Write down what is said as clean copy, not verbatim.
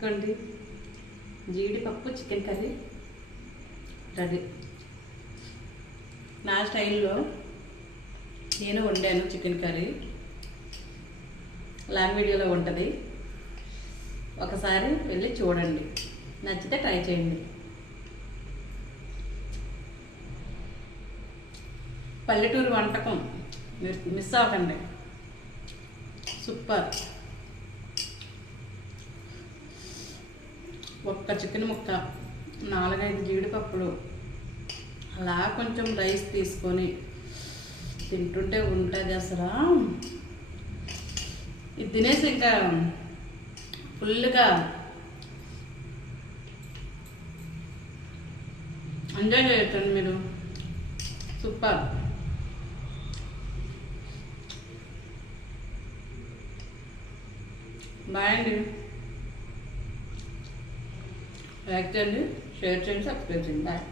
ఇదిగోండి జీడిపప్పు chicken curry ready. నా స్టైల్లో నేను వండాను చికెన్ కర్రీ. లాంగ్ వీడియోలో ఉంటుంది, ఒకసారి వెళ్ళి చూడండి, నచ్చితే ట్రై చేయండి. పల్లెటూరు వంటకం మీరు మిస్ అవ్వకండి, సూపర్. ఒక్క చికెన్ ముక్క, 4-5 జీడిపప్పులు, అలా కొంచెం రైస్ తీసుకొని తింటుంటే ఉంటుంది అసలు. ఇది తినేసి ఇంకా ఫుల్గా ఎంజాయ్ చేయొచ్చండి మీరు, సూపర్. బాయ్ అండి. లైక్ చేయండి, షేర్ చేయండి, సబ్స్క్రైబ్ చేయండి. బాయ్.